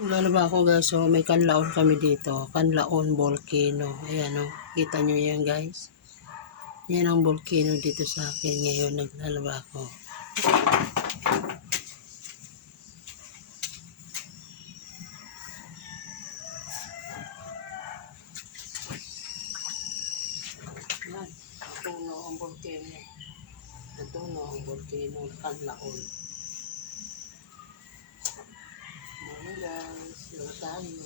Lalaba ako guys, so may kanlaon kami dito. Kanlaon volcano. Ayan o, kita nyo yan guys. Yan ang volcano dito sa akin ngayon. Naglalaba ako. Yan, natuno ang volcano. Natuno ang volcano, kanlaon. Ano guys, yun tayo.